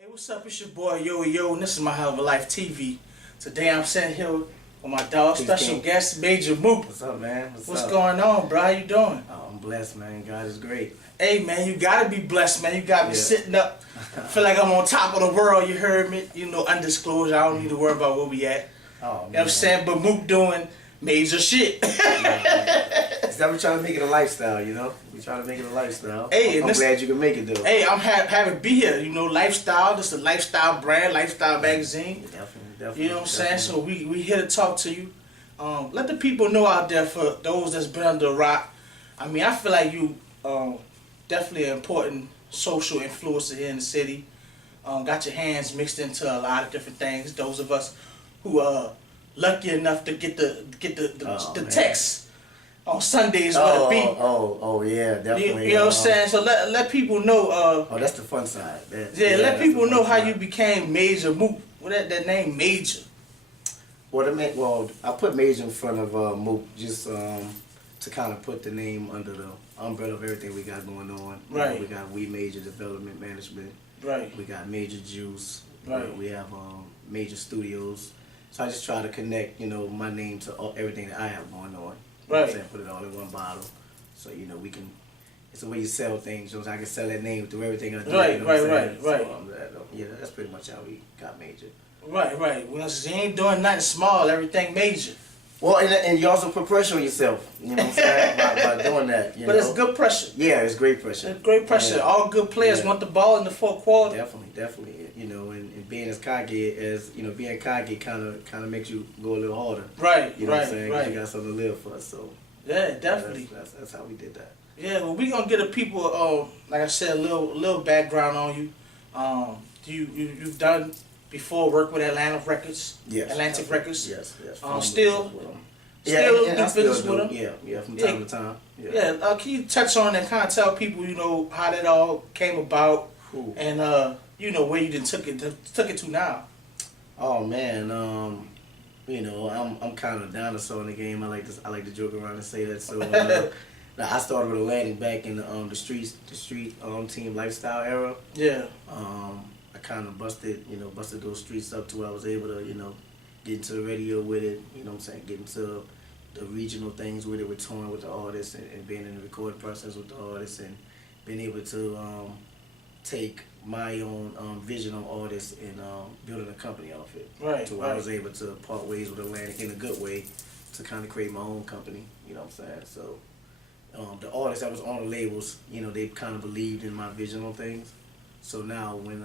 Hey, what's up? It's your boy Yo, and this is My Hell of a Life TV. Today I'm sitting here with my dog, special guest, Major Mook. What's up, man? What's going on, bro? How you doing? Oh, I'm blessed, man. God is great. Hey, man, you gotta be blessed, man. You gotta be sitting up. I feel like I'm on top of the world. You heard me? You know, undisclosed. I don't need to worry about where we at. Oh, man. You know what I'm saying? But Mook doing major shit. It's that we trying to make it a lifestyle, you know? We trying to make it a lifestyle. Hey, I'm glad you can make it, though. Hey, I'm happy to be here. You know, lifestyle. This is a lifestyle brand, lifestyle magazine. Definitely. You know what I'm saying? So we here to talk to you. Let the people know out there, for those that's been under a rock. I mean, I feel like you definitely an important social influencer here in the city. Got your hands mixed into a lot of different things. Those of us who are lucky enough to get the text on Sundays with a beat. Oh, yeah, definitely. You know what I'm saying? So let people know. Oh, that's the fun side. Let people know how you became Major Mook. What that name, Major? Well, I put Major in front of Mook just to kind of put the name under the umbrella of everything we got going on. Right. You know, we got Major Development Management. Right. We got Major Juice. Right. We have Major Studios. So I just try to connect, you know, my name to everything that I have going on. You know what I'm saying? Put it all in one bottle. So, you know, we can, it's the way you sell things. So I can sell that name through everything I do. Right, you know right. So, yeah, that's pretty much how we got Major. Right. Well, you ain't doing nothing small, everything major. Well, and you also put pressure on yourself, you know what I'm saying, by doing that. But it's good pressure. Yeah, it's great pressure. It's great pressure. Yeah. All good players want the ball in the fourth quarter. Definitely. You know, and being as cocky as, you know, being cocky kind of makes you go a little harder. Right, you know what I'm saying? Right. You got something to live for, so. Yeah, definitely. That's how we did that. Yeah, well, we gonna get the people, like I said, a little background on you. You've done before work with Atlantic Records. Yes. Atlantic Records. Yes. Still do business with them. Yeah, from time to time. Yeah. Can you touch on and kind of tell people, you know, how that all came about, and you know, where you done took it to now? Oh man, you know, I'm kind of dinosaur in the game. I like to joke around and say that. So I started with Atlantic back in the street team lifestyle era. Yeah. I kind of busted those streets up to where I was able to, you know, get into the radio with it. You know what I'm saying? Get into the regional things with it, with touring with the artists and being in the recording process with the artists, and being able to take my own vision on artists and building a company off it. Right. To where I was able to part ways with Atlantic in a good way to kind of create my own company. You know what I'm saying? So the artists that was on the labels, you know, they kind of believed in my vision on things. So now when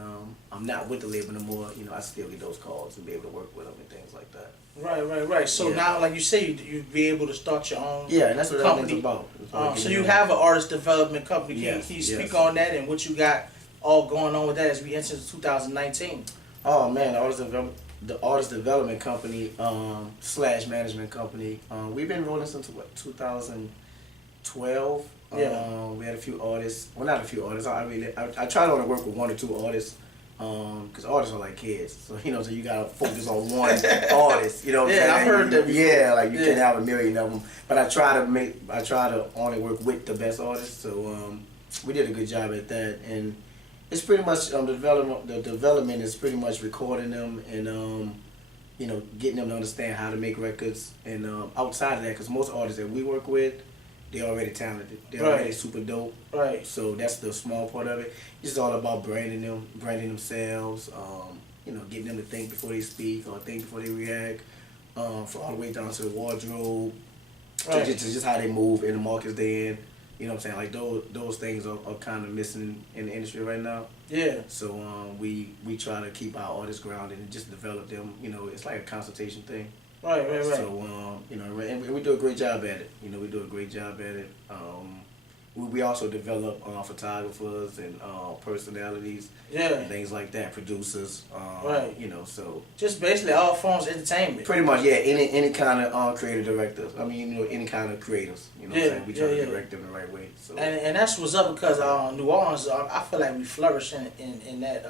I'm not with the label no more, you know, I still get those calls and be able to work with them and things like that. Right. So now, like you say, you'd be able to start your own and that's what company. About. So you have an artist development company. Can you speak on that and what you got all going on with that as we enter 2019? Oh man, the artist development company / management company. We've been rolling since 2012. Yeah. We had a few artists. Well, not a few artists. I try to only work with 1 or 2 artists. Because artists are like kids, so you know, so you gotta focus on one artist. You know what I'm saying? I've heard that before. Yeah, like you can't have a million of them. But I try to only work with the best artists. So we did a good job at that, and it's pretty much the development is pretty much recording them and you know, getting them to understand how to make records. And outside of that, because most artists that we work with, they're already talented. They're already super dope. Right. So that's the small part of it. It's all about branding themselves, you know, getting them to think before they speak or think before they react, for all the way down to the wardrobe, to just how they move in the markets they're in. You know what I'm saying? Like those things are kind of missing in the industry right now. Yeah. So we try to keep our artists grounded and just develop them. You know, it's like a consultation thing. Right. So, you know, and we do a great job at it. You know, we do a great job at it. We also develop photographers and personalities, and things like that, producers. You know, so just basically all forms of entertainment. Pretty much, yeah. Any kind of creative directors. I mean, you know, any kind of creators. You know, what I'm saying? We try to direct them the right way. So and that's what's up, because New Orleans, I feel like we flourish in that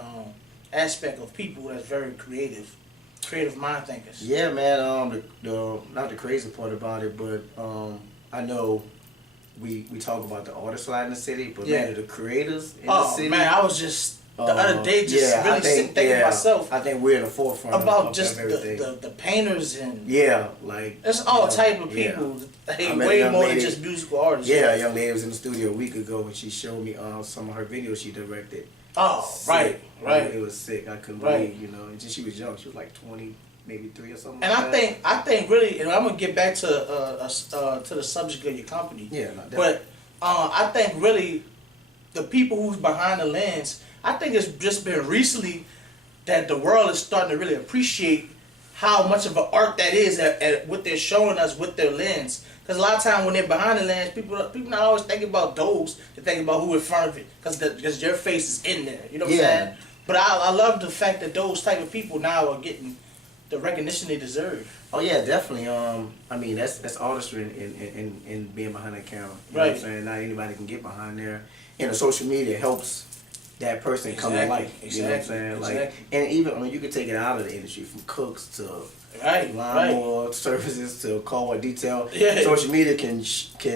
aspect of people that's very creative mind thinkers. Yeah, man. Not the crazy part about it, but I know we talk about the artist side in the city, but man, the creators in the city. Man, I was just the other day, just really thinking to myself. I think we're in the forefront about of just everything. the painters and like there's all type of people. Way more than just musical artists. Yeah, a young lady was in the studio a week ago and she showed me some of her videos she directed. Oh, sick. Right. It was sick. I couldn't believe, and she was young. She was like 20, maybe 3 or something. And I think really, and I'm gonna get back to the subject of your company. Yeah, but I think really the people who's behind the lens, I think it's just been recently that the world is starting to really appreciate how much of an art that is at what they're showing us with their lens. Because a lot of times when they're behind the lens, people not always thinking about those. They're thinking about who in front of it, because your face is in there. You know what I'm saying? But I love the fact that those type of people now are getting the recognition they deserve. Oh yeah, definitely. I mean that's artistry in being behind that camera. You know what I'm saying? Not anybody can get behind there. And the social media helps that person come to life. You know what I'm saying? Like, and even you can take it out of the industry, from cooks to lawnmower services to car detail. Yeah. Social media can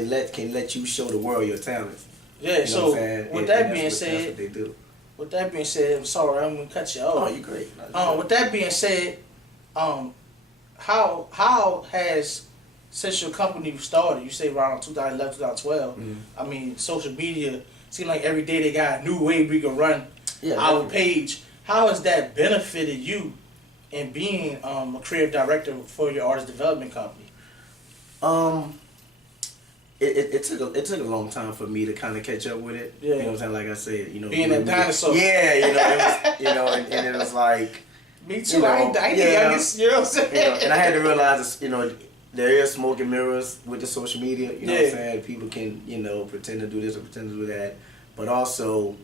let you show the world your talents. Yeah. You know with that being said, said, that's what they do. With that being said, I'm sorry, I'm gonna cut you off. Oh, you're great. With that being said, how has, since your company started, you say around 2011, 2012, I mean, social media seems like every day they got a new way we can run our page. How has that benefited you in being a creative director for your artist development company? It took a long time for me to kind of catch up with it. Yeah. You know what I'm saying? Like I said, being a dinosaur. Yeah, it was, and it was like. Me too. I ain't the youngest. You know what I'm saying? And I had to realize, there is smoke and mirrors with the social media. You know what I'm saying? People can, pretend to do this or pretend to do that, but also,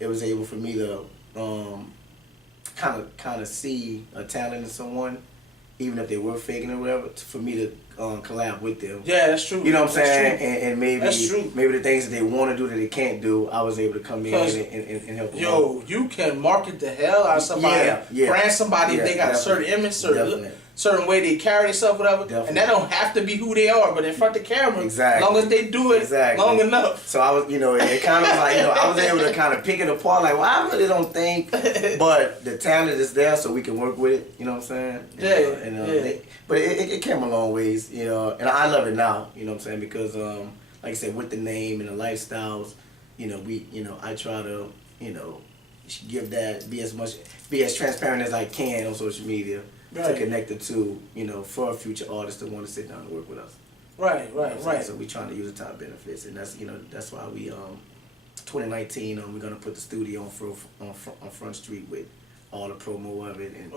it was able for me to kind of see a talent in someone, even if they were faking or whatever, for me to collab with them. Yeah, that's true. You know what I'm saying? And maybe that's true. Maybe the things that they want to do that they can't do, I was able to come in and help them. Yo, you can market the hell out of somebody, brand somebody if they got a certain image, certain way they carry themselves, whatever. And that don't have to be who they are, but in front of the camera, as long as they do it long enough. So I was, it kind of was like, I was able to kind of pick it apart. Like, well, I really don't think, but the talent is there, so we can work with it. You know what I'm saying? But it came a long ways, and I love it now. You know what I'm saying? Because, like I said, with the name and the lifestyles, I try to, give that, be as transparent as I can on social media. To connect the two, for future artists to want to sit down and work with us. Right. So we trying to use the top benefits, and that's why we 2019 we're gonna put the studio on Front Street with all the promo of it and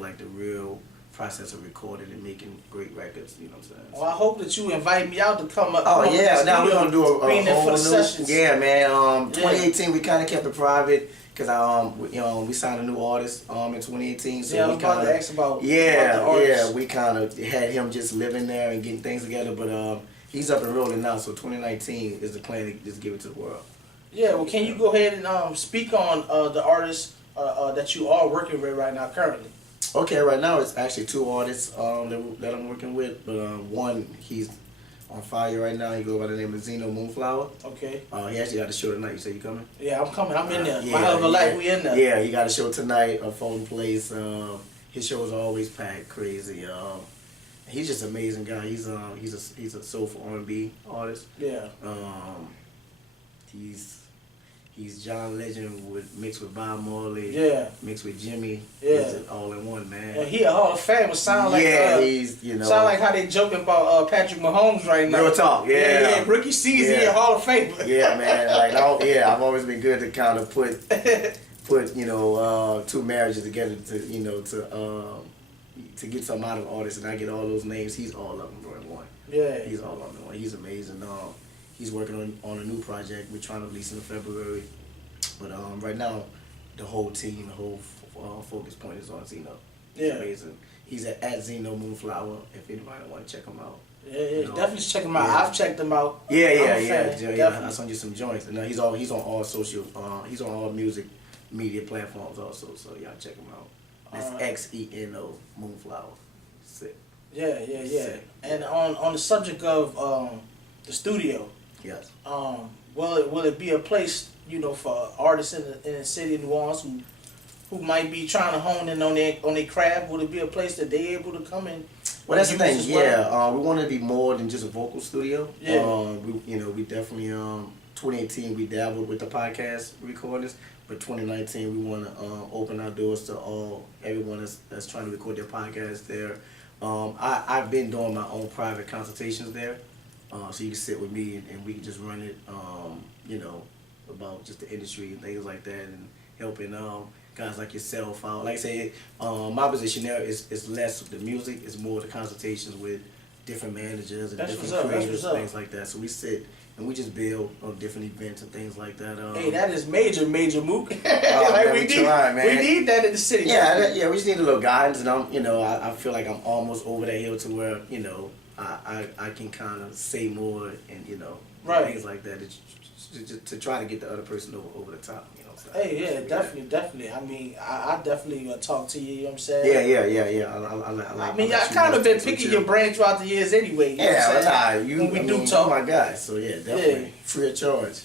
like the real process of recording and making great records. You know what I'm saying? Well, I hope that you invite me out to come up. Oh yeah, now we're gonna do a whole new sessions. Yeah, man. 2018 we kind of kept it private. Cause we signed a new artist in 2018, so I was about to ask about the artist. We kind of had him just living there and getting things together, but he's up and rolling now. So 2019 is the plan to just give it to the world. Yeah, well, can you go ahead and speak on the artists that you are working with right now currently? Okay, right now it's actually 2 artists that I'm working with, but one he's on fire right now. He goes by the name of Zeno Moonflower. Okay. He actually got a show tonight. You say you coming? Yeah, I'm coming. I'm in there. My hell of a life, we in there. Yeah, he got a show tonight, a Fulton Place. His shows are always packed, crazy. He's just an amazing guy. He's a soulful R&B artist. Yeah. He's John Legend mixed with Bob Marley. Yeah. Mixed with Jimmy. Yeah. He's all in one, man. Yeah, he a Hall of Famer. Sound like he's sound like how they joking about Patrick Mahomes right now. Real talk, yeah. Rookie season, he a Hall of Famer. Yeah, man. I've always been good to kind of put 2 marriages together to get something out of artists, and I get all those names. He's all of them in one. Yeah. He's all of them in one. He's amazing. He's working on a new project. We're trying to release in February. But right now, the whole team, the whole focus point is on Zeno. He's amazing. He's at Zeno Moonflower. If anybody want to check him out. Yeah, definitely check him out. Yeah. I've checked him out. Yeah. I sent you some joints. And he's on all social. He's on all music media platforms also. So y'all check him out. That's XENO Moonflower. Sick. Yeah. And on the subject of the studio. Yes. Will it be a place for artists in the city of New Orleans who might be trying to hone in on their craft? Would it be a place that they able to come in? Well, that's the thing. Well? Yeah, we want to be more than just a vocal studio. Yeah. We definitely 2018 we dabbled with the podcast recordings, but 2019 we want to open our doors to everyone that's trying to record their podcast there. I've been doing my own private consultations there, so you can sit with me and we can just run it, about just the industry and things like that, and helping guys like yourself out. Like I say, my position there is less the music, it's more the consultations with different managers and different creators and things like that. So we sit and we just build on different events and things like that. Hey, that is major Mook. Like man, we need that in the city. Yeah, we just need a little guidance, and I feel like I'm almost over that hill to where I can kind of say more and things like that to try to get the other person over the top. Hey, yeah, definitely. I mean, I definitely gonna talk to you. You know what I'm saying? Yeah. I mean, I kind of been picking your brain throughout the years anyway. That's all right. When we do talk, my guy. So yeah, definitely free of charge.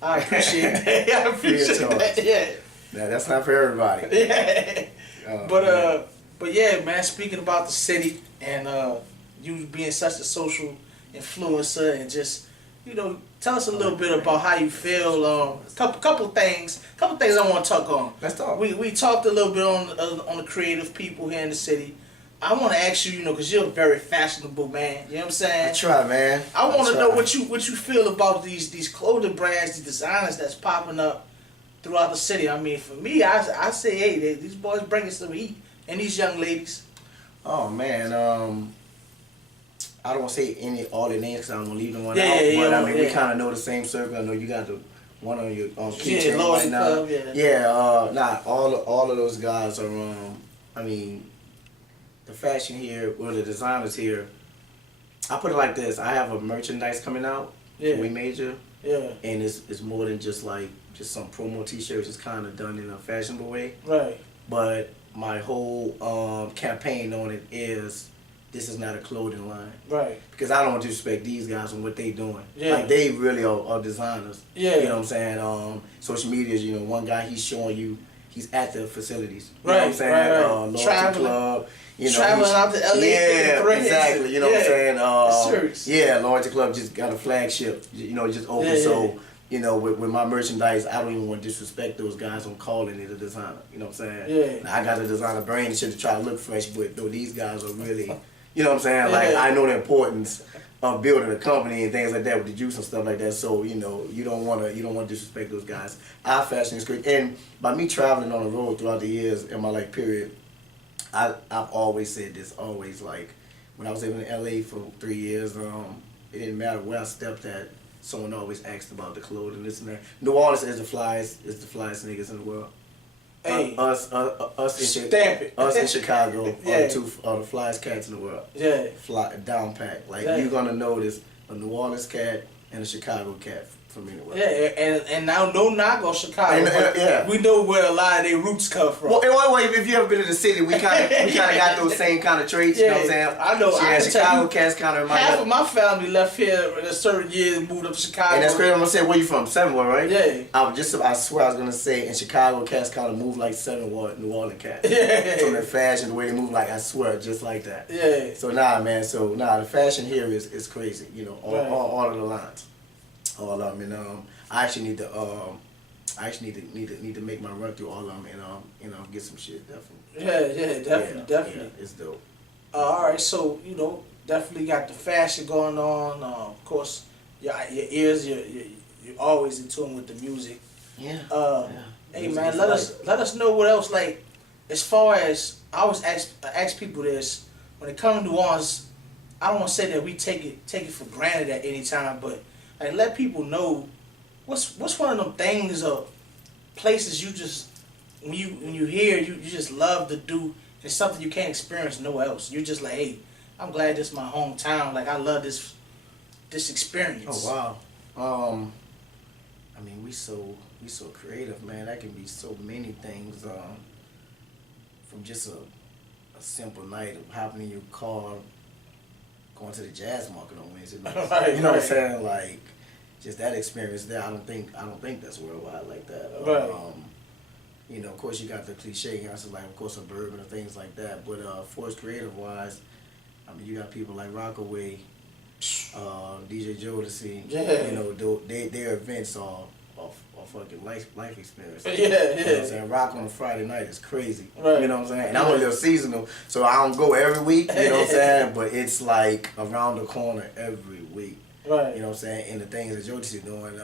I appreciate that. I appreciate that. Yeah. Nah, that's not for everybody. Yeah. But yeah, man. Speaking about the city and you being such a social influencer and just tell us a little bit about how you feel. Couple things I want to talk on. Let's talk. We talked a little bit on the creative people here in the city. I want to ask you, because you're a very fashionable man. You know what I'm saying? I try, man. I want to know what you feel about these clothing brands, these designers that's popping up throughout the city. I mean, for me, I say, hey, these boys bringing some heat, and these young ladies. Oh man, I don't want to say all the names because I don't want to leave them one out. But I mean, we kind of know the same circle. I know you got the one on your keychain right now. Club, all of those guys are. I mean, the fashion here, or the designers here. I put it like this: I have a merchandise coming out. Yeah. We major. Yeah. And it's more than just some promo T-shirts. It's kind of done in a fashionable way. Right. But my whole campaign on it is. This is not a clothing line. Right. Because I don't disrespect these guys and what they doing. Yeah. Like, they really are designers. Yeah. You know what I'm saying? Social media, one guy, he's showing you, he's at the facilities. You right. know what I'm saying? Right. Loyalty Club. Traveling out to LA. Yeah, exactly. You know what I'm saying? Yeah, Loyalty Club just got a flagship, just open. Yeah. So, with my merchandise, I don't even want to disrespect those guys on calling it a designer. You know what I'm saying? Yeah. I got a designer brain and shit to try to look fresh, but though these guys are really... You know what I'm saying? Like, I know the importance of building a company and things like that with the juice and stuff like that. So, you don't want to disrespect those guys. Our fashion is great. And by me traveling on the road throughout the years in my period, I've always said this, when I was living in LA for 3 years, it didn't matter where I stepped at, someone always asked about the clothing, this and that. New Orleans is the flyest niggas in the world. Hey, us in Chicago are the flyest cats in the world. Yeah. Fly down pack. You're gonna notice a New Orleans cat and a Chicago cat from anywhere. Yeah, and now no knock on Chicago. We know where a lot of their roots come from. Well, if you ever been to the city, we kind of got those same kind of traits. You know what I'm saying? I know. Yeah, Chicago cats kind of remind half of my family left here in a certain year and moved up to Chicago. And that's crazy. I'm gonna say, where you from? Seven Ward, right? Yeah. I swear I was gonna say, and Chicago cats kind of move like Seven Ward, New Orleans cats. Yeah. From their fashion, the way they move, I swear, just like that. Yeah. So man. The fashion here is crazy. All of the lines. All of them, and I actually need to make my run through all of them and get some shit definitely. Definitely. Yeah, it's dope. All right, so definitely got the fashion going on. Of course, your ears, you're always in tune with the music. Yeah. Hey man, let us know what else. As far as I always ask people this when it comes to New Orleans, I don't want to say that we take it for granted at any time, but let people know what's one of them things or places you just when you hear you just love to do. It's something you can't experience nowhere else. You're just hey, I'm glad this is my hometown. I love this experience. Oh wow. I mean, we so creative, man. That can be so many things. From just a simple night of hopping in your car, going to the jazz market on Wednesday night. Right, you know what I'm saying? just that experience there. I don't think that's worldwide like that. Right. You know, of course, you got the cliche houses like, of course, suburban and things like that. But for us creative wise, I mean, you got people like Rockaway, DJ Jodeci. Yeah. You know, their events are fucking life experience. Yeah, You know what I'm saying? Rock on a Friday night is crazy. Right. You know what I'm saying? And I'm a little seasonal, so I don't go every week. You know what I'm saying? But it's like around the corner every week. Right. You know what I'm saying? And the things that Jodeci doing,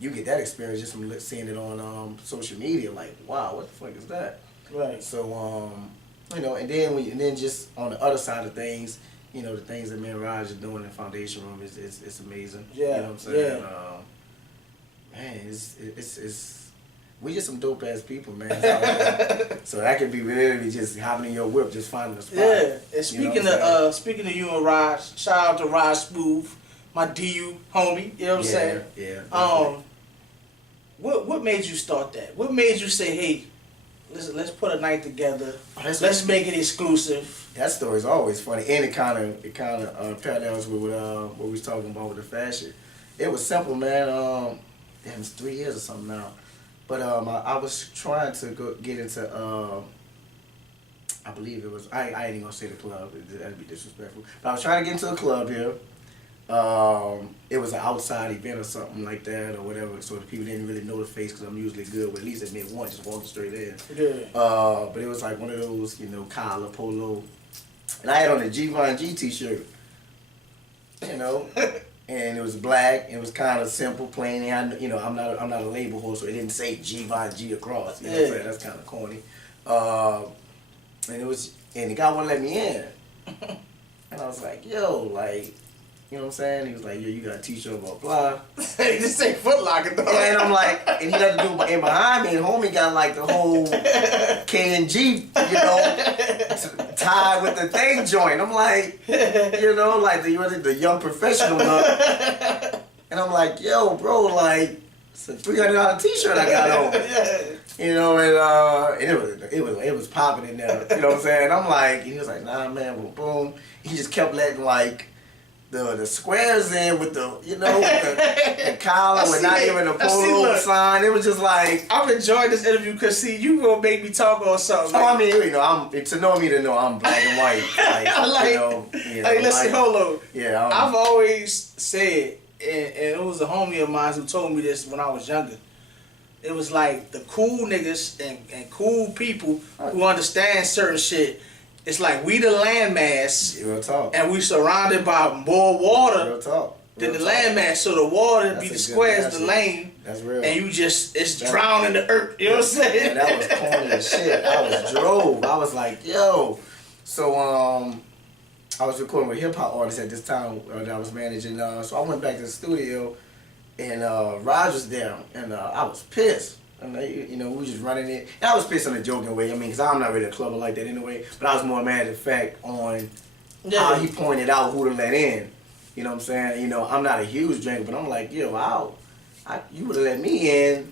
you get that experience just from seeing it on social media. Like, wow, what the fuck is that? Right. So, you know, and then just on the other side of things, you know, the things that me and Raj are doing in Foundation Room is amazing. Yeah. You know what I'm saying? Yeah. Man, it's we just some dope ass people, man. So that could be literally just hopping in your whip, just finding a spot. Yeah. And speaking You know of speaking of you and Raj, shout out to Raj Smooth, my DU homie. You know what I'm saying? Yeah. What made you start that? What made you say, hey, let's put a night together. Let's make it exclusive. That story's always funny, and it kind of parallels with what we was talking about with the fashion. It was simple, man. Damn, it's 3 years or something now. But I was trying to get into I believe it was I ain't even gonna say the club. That'd be disrespectful. But I was trying to get into a club here. It was an outside event or something like that or whatever, so the people didn't really know the face because I'm usually good, but at least admit one, just walking straight in. Yeah. But it was like one of those, you know, collar, polo, and I had on a Givenchy t-shirt, you know, and it was black. It was kind of simple, plain. And you know, I'm not a label holder, so it didn't say Givenchy across. You know what I'm saying? That's kind of corny. And the guy wouldn't let me in, and I was like, yo, like. You know what I'm saying? He was like, yo, you got a t-shirt, blah, blah. He just say Foot Locker, though. And I'm like, and he had to do it behind me, and homie got like the whole K&G, you know, tied with the thing joint. I'm like, you know, like the young professional look. And I'm like, yo, bro, like, it's a $300 t-shirt I got on. You know, and it was popping in there. You know what I'm saying? I'm like, and he was like, nah, man, boom, boom. He just kept letting like the squares in with the, you know, the collar with not even a polo sign. It was just like, I'm enjoying this interview because see, you gonna make me talk on something. Oh, I mean, you know, to know me to know I'm black and white. Like, you know, hey, listen, hold on. Yeah, I've always said, and it was a homie of mine who told me this when I was younger. It was like the cool niggas and cool people who understand certain shit. It's like we the landmass, real talk, and we surrounded by more water real talk. than the landmass. So the water be the squares, the lane. That's real. And you just, it's drowning the earth. You know what I'm saying? Man, that was corny as shit. I was drove. I was like, yo. So I was recording with hip hop artists at this time that I was managing. So I went back to the studio, and Raj was there, and I was pissed. And you know, we were just running it. And I was pissed in a joking way. I mean, because I'm not really a clubber like that anyway. But I was more mad at the fact on how he pointed out who to let in. You know what I'm saying? You know, I'm not a huge drinker, but I'm like, yo, you would have let me in.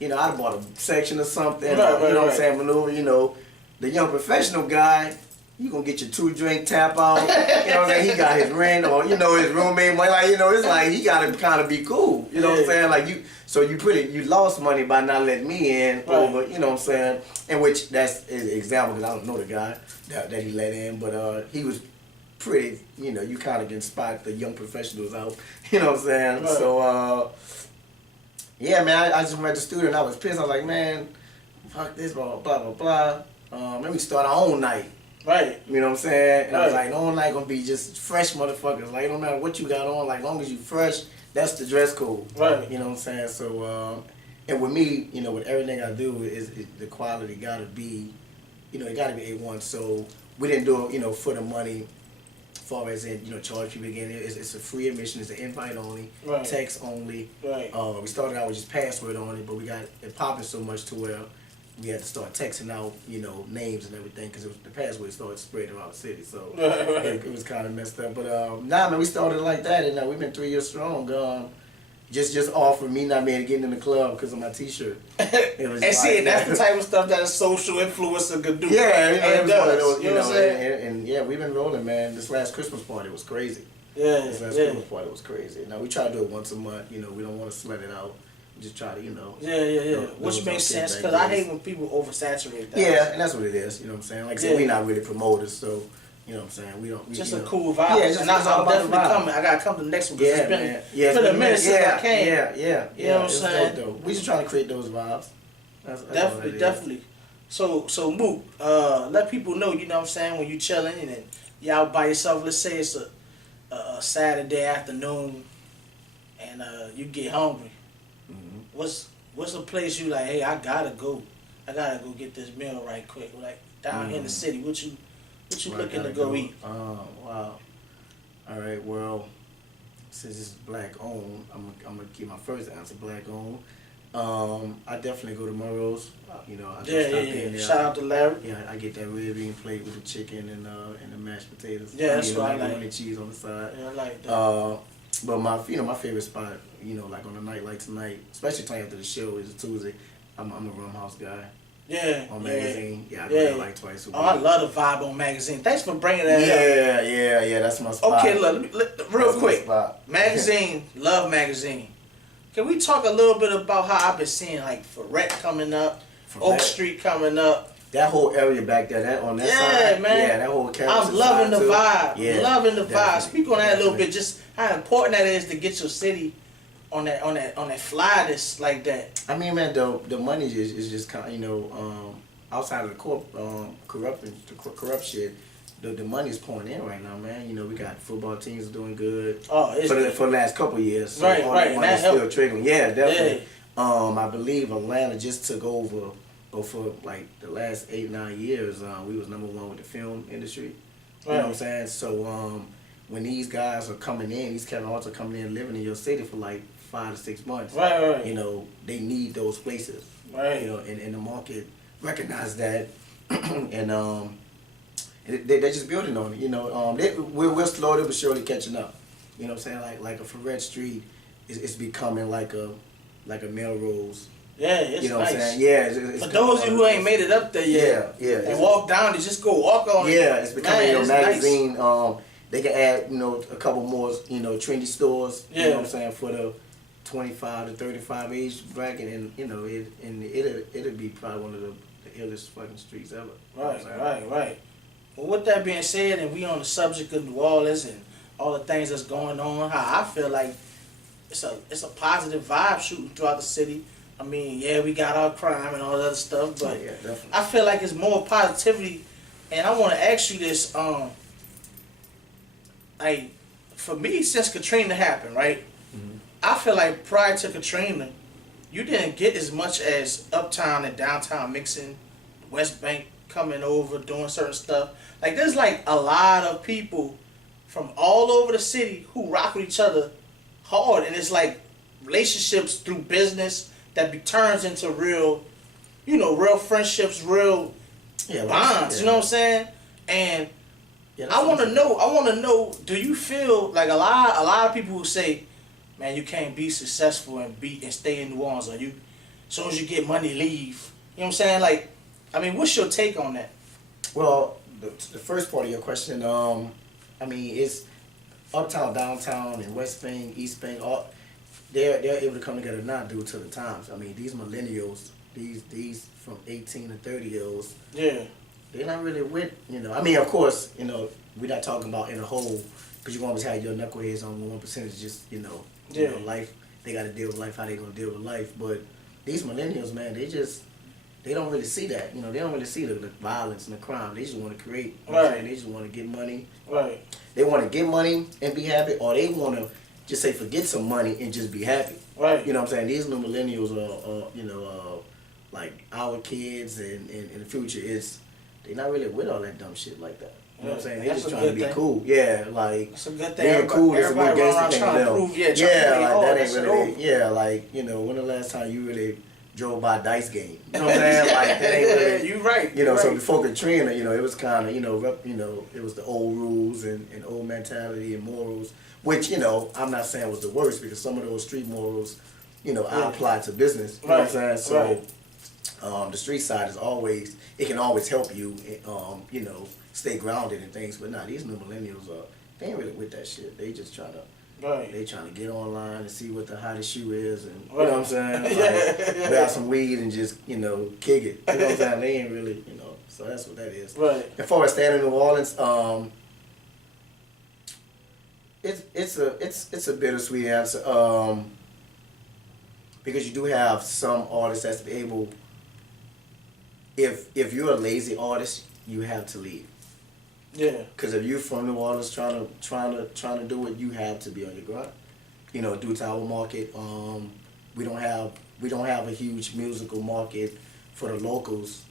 You know, I'd have bought a section or something. Right, you know what I'm saying? Maneuver, you know, the young professional guy, you gonna get your 2-drink tap out. You know what I'm saying? He got his rent or, you know, his roommate money. Like, you know, it's like he gotta kind of be cool. You know what I'm saying? Like, so you lost money by not letting me in over, you know what I'm saying? And which that's an example because I don't know the guy that he let in, but he was pretty, you know, you kind of can spot the young professionals out. You know what I'm saying? Right. So, yeah, man, I just went to the studio and I was pissed. I was like, man, fuck this, blah, blah, blah, blah. Let me start our own night. Right. You know what I'm saying? And I was like, the whole night gonna be just fresh motherfuckers. Like, it don't matter what you got on, like, as long as you fresh, that's the dress code. Right. You know what I'm saying? So, and with me, you know, with everything I do, is the quality gotta be, you know, it gotta be A1. So we didn't do it, you know, for the money, as far as in, you know, charge people again. It's a free admission, it's an invite only, text only. Right. We started out with just password on it, but we got it popping so much to where we had to start texting out, you know, names and everything because the password started spreading around the city. So it was kind of messed up. But nah, man, we started like that, and we've been 3 years strong. Just off of me not being able to get in the club because of my T-shirt. It was and see, that's the type of stuff that a social influencer could do. Yeah, you know, and it was one of does. those, you know, and yeah, we've been rolling, man. This last Christmas party was crazy. Yeah, This last yeah. Christmas party was crazy. Now we try to do it once a month. You know, we don't want to sweat it out. We just try to, you know. Yeah. Which makes sense because I hate when people oversaturate that. Yeah, and that's what it is. You know what I'm saying? Like I said, we're not really promoters, so you know what I'm saying. We don't. Just you a know. cool vibe. Yeah, just and I'm definitely vibe. coming. I gotta come to the next one. Yeah, It's man. it's been a minute since I came. Yeah. You know what I'm It's saying? dope, though. We just trying to create those vibes. That's Definitely. So Mook, let people know. You know what I'm saying, when you chilling and you out by yourself. Let's say it's a Saturday afternoon, and you get hungry. Mm-hmm. What's a place you like? Hey, I gotta go get this meal right quick. Like down here in the city, what you looking to go eat? Oh wow! All right, well, since it's black owned, I'm gonna keep my first answer black owned. I definitely go to Murrow's. You know, I just stop in there. Shout out to Larry. Yeah, I get that red bean plate with the chicken and the mashed potatoes. Yeah, that's what I like. And cheese on the side. Yeah, I like that. But my favorite spot, you know, like on a night like tonight, especially tonight after the show, is a Tuesday. I'm a rum house guy. Yeah. On Magazine. Yeah, I go there like twice a week. Oh, I love the vibe on Magazine. Thanks for bringing that up. Yeah, that's my spot. Okay, look, real quick. Magazine, love Magazine. Can we talk a little bit about how I've been seeing like Ferret coming up, Oak Street coming up? That whole area back there, on that side. Man. Yeah, that whole campus. I'm loving the vibe. Yeah, loving the vibe. Speak on that a little bit. Just how important that is to get your city on that flyness like that. I mean, man, the money is just kind of, you know, outside of the corrupt shit. The money's pouring in right now, man. You know, we got football teams doing good. Oh, it's for the last couple of years. So right. And that still trickling. Yeah, definitely. Yeah. I believe Atlanta just took over. But for like the last 8-9 years, we was #1 with the film industry. You know what I'm saying? So when these guys are coming in, these Kevin Harts are coming in, living in your city for like 5 to 6 months. Right. You know, they need those places. Right. You know, and the market recognize that, and they're just building on it. You know, we're slowly but surely catching up. You know what I'm saying? Like a Ferret Street is becoming like a Melrose. Yeah, it's you know nice. What I'm saying? Yeah, it's for those of you who ain't made it up there yet, and walk down, you just go walk on it. Yeah, it's becoming a magazine. Nice. They can add, you know, a couple more, you know, trendy stores. Yeah. You know what I'm saying, for the 25 to 35 age bracket, and you know, it'll be probably one of the illest fucking streets ever. Right. Well, with that being said, and we on the subject of New Orleans and all the things that's going on, how I feel like it's a positive vibe shooting throughout the city. I mean, yeah, we got our crime and all that other stuff, but I feel like it's more positivity. And I want to ask you this, like, for me, since Katrina happened, right? Mm-hmm. I feel like prior to Katrina, you didn't get as much as uptown and downtown mixing, West Bank coming over, doing certain stuff. Like, there's like a lot of people from all over the city who rock with each other hard, and it's like relationships through business that turns into real, you know, real friendships, real bonds. You know what I'm saying? And I want to know. Do you feel like a lot of people who say, man, you can't be successful and stay in New Orleans, or you, as soon as you get money, leave. You know what I'm saying? Like, I mean, what's your take on that? Well, the first part of your question, I mean, it's uptown, downtown, and West Bank, East Bank, all. They're able to come together now due to the times. I mean, these millennials, these from 18 to 30-year-olds, they're not really with, you know. I mean, of course, you know, we're not talking about in a whole, because you always have your knuckleheads on 1%, just, you know, life. They got to deal with life, how they going to deal with life. But these millennials, man, they don't really see that. You know, they don't really see the violence and the crime. They just want to create. You know what I'm saying? They just want to get money. Right. They want to get money and be happy, or they want to just say forget some money and just be happy. Right. You know what I'm saying? These new millennials are you know, like our kids and in the future, they're not really with all that dumb shit like that. You know what I'm saying? They're just trying to be cool. Yeah, like it's a good thing. Being cool is a good gangster thing. Like that ain't really. Yeah, like, you know, when the last time you really drove by a dice game? You know what I'm saying? Like, that ain't really. You right. You know, so before Katrina, you know, it was kind of, you know, it was the old rules and old mentality and morals. Which, you know, I'm not saying was the worst, because some of those street morals, you know, I apply to business. You know what I'm saying? So the street side is always, it can always help you, you know, stay grounded and things. But nah, these new millennials they ain't really with that shit. They just trying to. Right. They trying to get online and see what the hottest shoe is, and Right. you know what I'm saying? Like, grab some weed and just, you know, kick it. You know what I'm saying? They ain't really, you know. So that's what that is. Right. As far as staying in New Orleans, it's a bittersweet answer. Because you do have some artists that's able. If you're a lazy artist, you have to leave. Yeah. Because if you're from New Orleans trying to do it, you have to be on your grind. You know, due to our market, we don't have a huge musical market for the locals.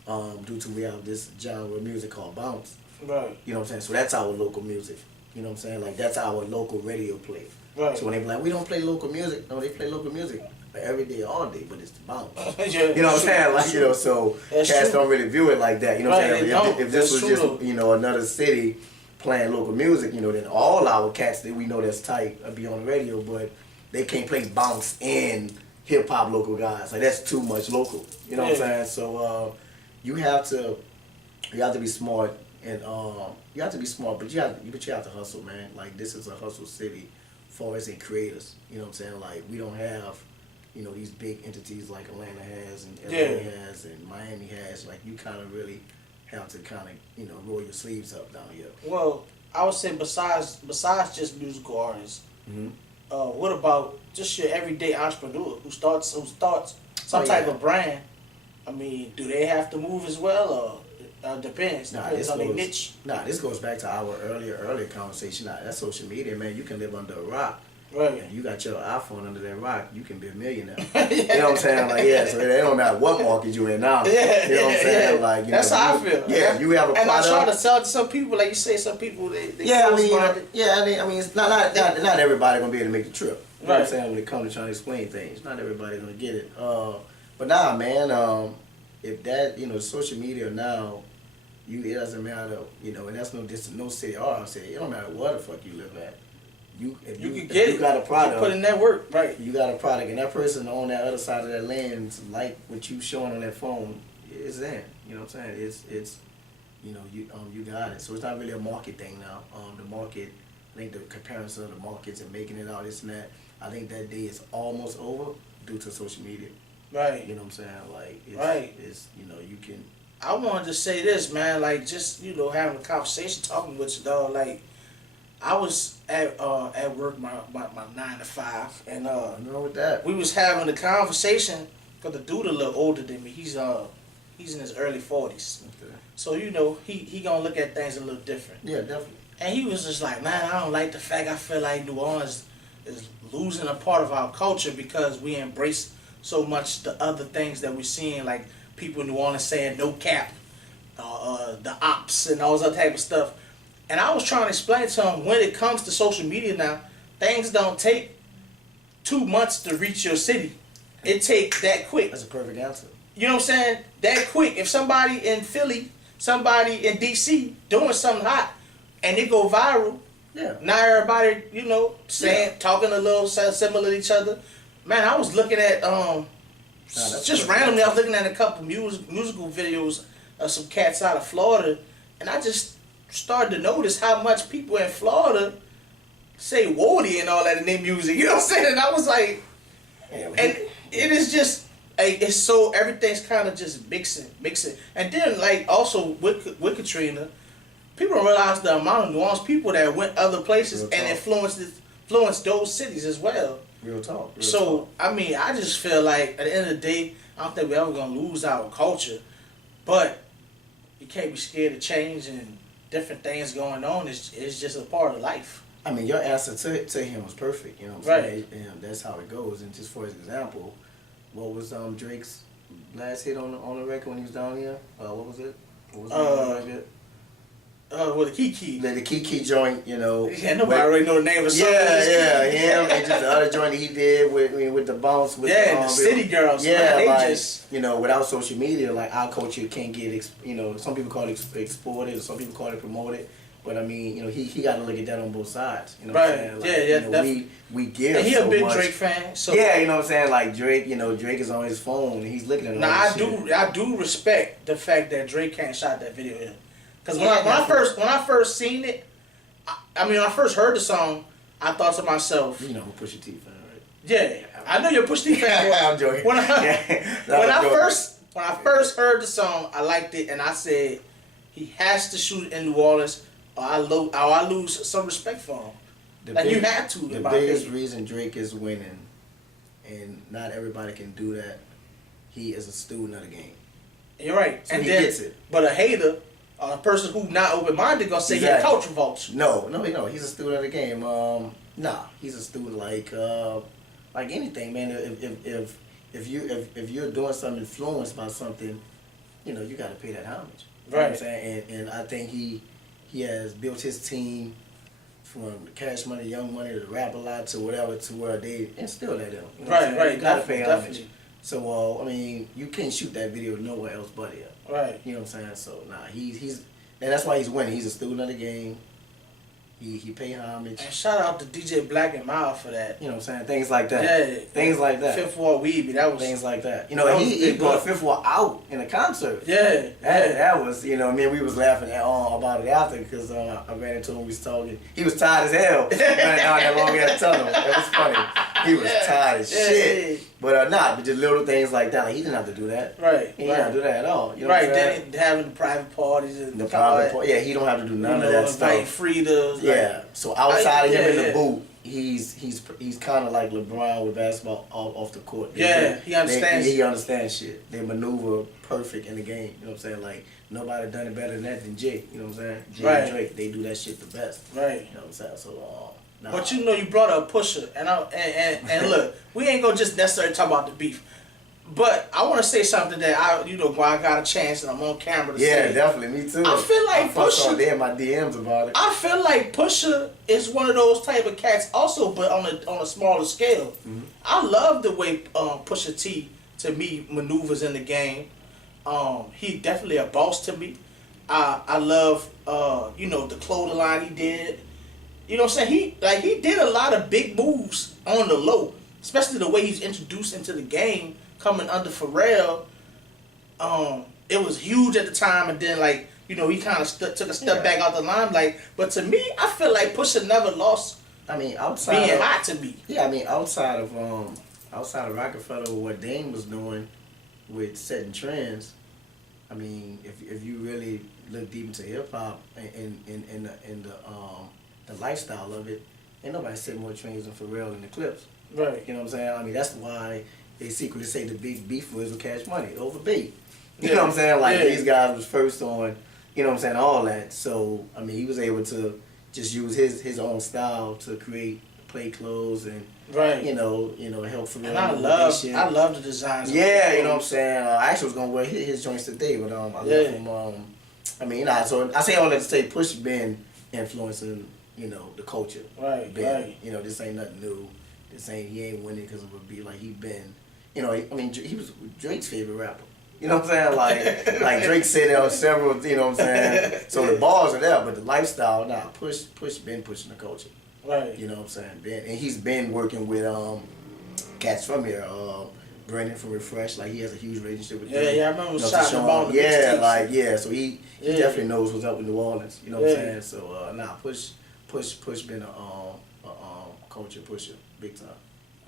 Due to we have this genre of music called bounce. Right. You know what I'm saying? So that's our local music. You know what I'm saying? Like that's our local radio play. Right. So when they be like, we don't play local music. No, they play local music. Like every day, all day, but it's the bounce. Yeah, you know what I'm saying? Like, you know, so cats don't really view it like that. You know what I'm saying? If this was just, you know, another city playing local music, you know, then all our cats that we know that's tight would be on the radio, but they can't play bounce and hip hop local guys. Like that's too much local. You know what I'm saying? So you have to be smart and you have to be smart, but you have to hustle, man. Like this is a hustle city for us and creators. You know what I'm saying? Like we don't have, you know, these big entities like Atlanta has and LA has and Miami has. Like you kind of really have to kind of, you know, roll your sleeves up down here. Well, I would say besides just musical artists, what about just your everyday entrepreneur who starts some type of brand? I mean, do they have to move as well, or depends on their niche? Nah, this goes back to our earlier conversation. Nah, that's social media, man. You can live under a rock. Right. And you got your iPhone under that rock, you can be a millionaire. You know what I'm saying? Like, yeah, so it don't matter what market you in now. Yeah, you know what I'm saying? Like, you that's know, how I feel. Yeah, you have a and product. I try to tell some people, like you say, some people they I mean, it's not everybody gonna be able to make the trip. You know what I'm saying? When it comes to trying to explain things, not everybody gonna get it. But nah, man, if that, you know, social media now, it doesn't matter, you know, and that's no city or our city. It don't matter where the fuck you live at. You got a product. You put in that work, right? You got a product, and that person on that other side of that lens, like what you showing on that phone, is there. You know what I'm saying? It's you know, you got it. So it's not really a market thing now. The market, I think the comparison of the markets and making it all this and that, I think that day is almost over due to social media. Right. You know what I'm saying? Like, it's you know, you can. I wanted to say this, man. Like, just, you know, having a conversation, talking with you, dog. Like, I was at work my 9 to 5, and know with that. we was having a conversation because the dude a little older than me. He's in his early 40s. Okay. So, you know, he gonna look at things a little different. Yeah, definitely. And he was just like, man, I don't like the fact I feel like New Orleans is losing a part of our culture because we embrace so much the other things that we're seeing, like people in New Orleans saying no cap, the ops and all that type of stuff. And I was trying to explain to him, when it comes to social media now, things don't take 2 months to reach your city. It takes that quick. That's a perfect answer. You know what I'm saying? That quick. If somebody in Philly, somebody in DC doing something hot, and it go viral, now everybody, you know, talking a little similar to each other. Man, I was looking at just randomly. I was looking at a couple musical videos of some cats out of Florida, and I just started to notice how much people in Florida say "woody" and all that in their music. You know what I'm saying? And I was like, and it is just it's so everything's kind of just mixing, and then like also with Katrina, people don't realize the amount of New Orleans people that went other places and influenced those cities as well. Real talk. I mean, I just feel like at the end of the day, I don't think we're ever gonna lose our culture, but you can't be scared of change and different things going on. It's just a part of life. I mean, your answer to him was perfect. You know what I'm saying? And that's how it goes. And just for example, what was Drake's last hit on the record when he was down here? What was it? What was the record? Well, the Kiki. The Kiki joint, you know. Yeah, nobody already know the name of the song. Yeah, him and just the other joint he did with the bounce. With the City Girls. Yeah, man, like, you know, without social media, like our culture can't get, you know, some people call it exported, or some people call it promoted. But I mean, you know, he got to look at that on both sides. You know what I'm saying? Like, you know, we give and he so a big much. Drake fan. So yeah, you know what I'm saying? Like Drake, you know, Drake is on his phone and he's looking at it. Now I do respect the fact that Drake can't shot that video in. Because when I first seen it, I mean, when I first heard the song, I thought to myself, you know, I'm a Pusha T fan, right? Yeah, I know you're a Pusha T fan. I'm joking. When I first heard the song, I liked it, and I said he has to shoot it in New Orleans, or I lose some respect for him. You had to. The biggest reason Drake is winning, and not everybody can do that. He is a student of the game. You're right, so and he gets it. But a hater, a person who not open-minded, gonna say he's a culture vulture. No, he's a student of the game. He's a student like anything, man. If you're doing something influenced by something, you know, you got to pay that homage. You know what I'm saying? And I think he has built his team from Cash Money, Young Money, to Rap A Lot to whatever, to where they instill that in him. You know right. You got to pay homage. So I mean, you can't shoot that video nowhere else but here. Right. You know what I'm saying? So he's and that's why he's winning. He's a student of the game. He pay homage. And shout out to DJ Black and Mild for that. You know what I'm saying? Things like that. Yeah. Things like that. Fifth Ward Weeby, that was... Things like that. You know, he brought Fifth Ward out in a concert. Yeah. That was, you know, me and we was laughing about it after because I ran into him, we was talking. He was tired as hell running down that long ass tunnel. That was funny. He was tired as shit. Yeah. But but just little things like that. Like, he didn't have to do that. Right. He didn't have to do that at all. You know right. Then having the private parties and the private party. Yeah, he don't have to do none of that stuff. Invite Fridas. Yeah. So outside of him in the booth, he's kind of like LeBron with basketball off the court. He understands. He understands shit. They maneuver perfect in the game. You know what I'm saying? Like, nobody done it better than that than Jay. You know what I'm saying? Jay and Drake, they do that shit the best. Right. You know what I'm saying? So. But you know, you brought up Pusha, and look, we ain't gonna just necessarily talk about the beef, but I want to say something that when I got a chance and I'm on camera to say. Yeah, definitely, me too. I feel like Pusha. There in my DMs about it. I feel like Pusha is one of those type of cats, also, but on a smaller scale. Mm-hmm. I love the way Pusha T to me maneuvers in the game. He definitely a boss to me. I love the clothing line he did. You know what I'm saying? He did a lot of big moves on the low, especially the way he's introduced into the game, coming under Pharrell. It was huge at the time, and then he kind of took a step back out the limelight. But to me, I feel like Pusha never lost. I mean, outside being hot to me. Yeah, I mean, outside of Rockefeller, what Dame was doing with setting trends. I mean, if you really look deep into hip hop and the lifestyle of it, ain't nobody set more trains than Pharrell in the clips. Right. You know what I'm saying? I mean, that's why they secretly say the big beef was with Cash Money over Beat. You know what I'm saying? Like, these guys was first on, you know what I'm saying, all that. So, I mean, he was able to just use his own style to create play clothes and, you know, help Pharrell. And I love the designs. Yeah, you know what I'm saying? I actually was going to wear his joints today, but I left him. I mean, so I say all that to say Push been influencing, the culture. Right. You know, this ain't nothing new. He ain't winning because of a beat. Like, he been, he was Drake's favorite rapper. You know what I'm saying? Like Drake said there on several, you know what I'm saying? So the bars are there, but the lifestyle, Push been pushing the culture. Right. You know what I'm saying? And he's been working with cats from here. Brandon from Refresh, like, he has a huge relationship with them. Yeah, I remember shouting about the so he definitely knows what's up with New Orleans. You know what I'm saying? So Push been a culture pusher, big time.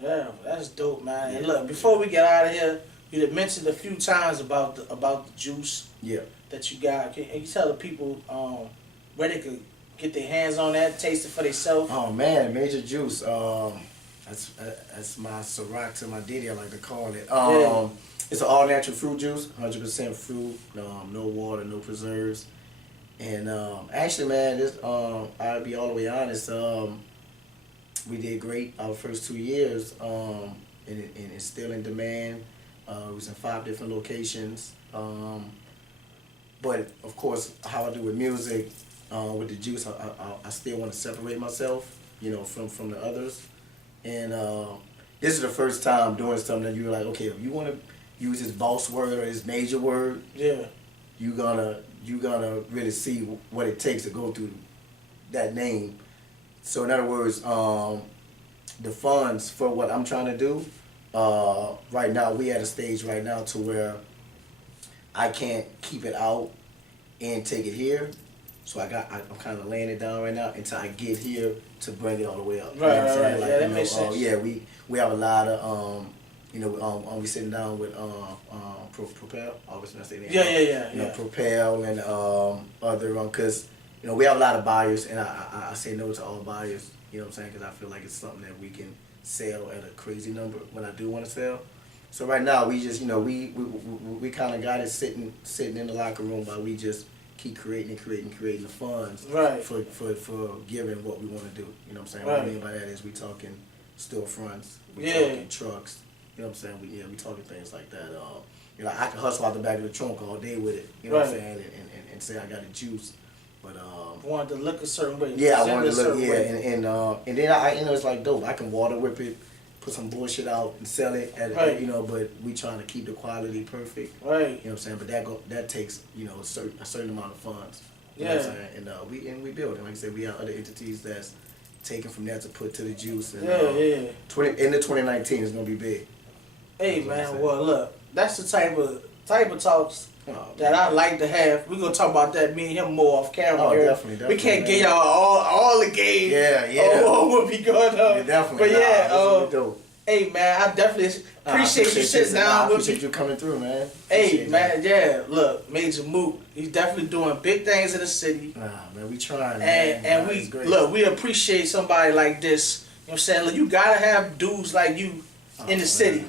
Yeah, that's dope, man. And look, before we get out of here, you had mentioned a few times about the juice that you got. Can you tell the people where they could get their hands on that, taste it for themselves? Oh man, Major Juice. That's my Ciroc to my Diddy, I like to call it. It's an all natural fruit juice, 100% fruit, no water, no preserves. And actually, man, this I'll be all the way honest. We did great our first 2 years, and it's still in demand. It was in 5 different locations. But of course, how I do with music, with the juice, I still want to separate myself, from the others. And this is the first time doing something that you're like, okay, if you want to use his boss word or his major word, you're gonna really see what it takes to go through that name. So in other words, the funds for what I'm trying to do, right now, we at a stage right now to where I can't keep it out and take it here. So I'm kind of laying it down right now until I get here to bring it all the way up. Right, you know what I'm saying? right. Like, Yeah, that makes sense. Yeah, we have a lot of we sitting down with Propel. Always when I say that. Yeah. Propel and other because we have a lot of buyers, and I say no to all buyers. You know what I'm saying? Because I feel like it's something that we can sell at a crazy number when I do want to sell. So right now we just we kind of got it sitting in the locker room while we just keep creating the funds Right. for giving what we want to do. You know what I'm saying? Right. What I mean by that is we talking storefronts, we Yeah. talking trucks. You know what I'm saying? We talking things like that. I can hustle out the back of the trunk all day with it. You know what I'm Right. saying? And say I got the juice, but Wanted to look a certain way. yeah, I present wanted a to look, certain yeah, way. and then I it's like dope. I can water whip it, put some bullshit out and sell it at Right. but we trying to keep the quality perfect. Right. You know what I'm saying? But that takes a certain amount of funds. You know Yeah. what I'm saying? And we build, and like I said, we have other entities that's taken from that to put to the juice. And, Yeah. In the 2019 is gonna be big. Hey That's what I'm man, saying. well look, that's the type of talks that I like to have. We're gonna talk about that, me and him more off camera. Oh, here. definitely, We can't man. get y'all all the game. Yeah. Oh, what be going on? Yeah, definitely. But yeah, this will be dope. hey man, I definitely appreciate you sitting down I with appreciate me. you coming through, man. Hey Appreciate man, yeah, look, Major Mook, he's definitely doing big things in the city. that. Nah, man, we trying. And It's great. we appreciate somebody like this. You know what I'm saying? Look, you gotta have dudes like you in the city.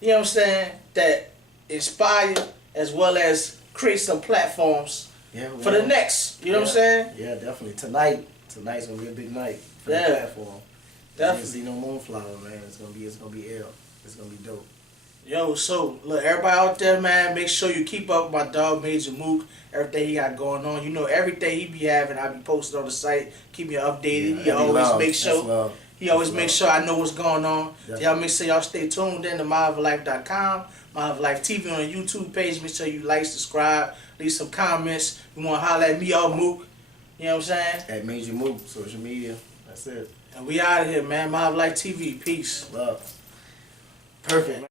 You know what I'm saying? That inspire as well as create some platforms for the next. You know what I'm saying? Yeah, definitely. Tonight's gonna be a big night for the Yeah. platform. Definitely. See no Moonflower, man. It's gonna be ill. It's gonna be dope. Yo, so look, everybody out there, man, make sure you keep up with my dog Major Mook, everything he got going on. You know, everything he be having, I be posting on the site. Keep me updated. Yeah, He always love. make That's sure. love. He always That's makes love. sure I know what's going on. Definitely. Y'all make sure y'all stay tuned in to MyhellofalifeTv, MyhellofalifeTV on the YouTube page. Make sure you like, subscribe, leave some comments. You want to holler at me or Mook. You know what I'm saying? At Major Mook, social media. That's it. And we out of here, man. MyhellofalifeTV. Peace. Love. Perfect.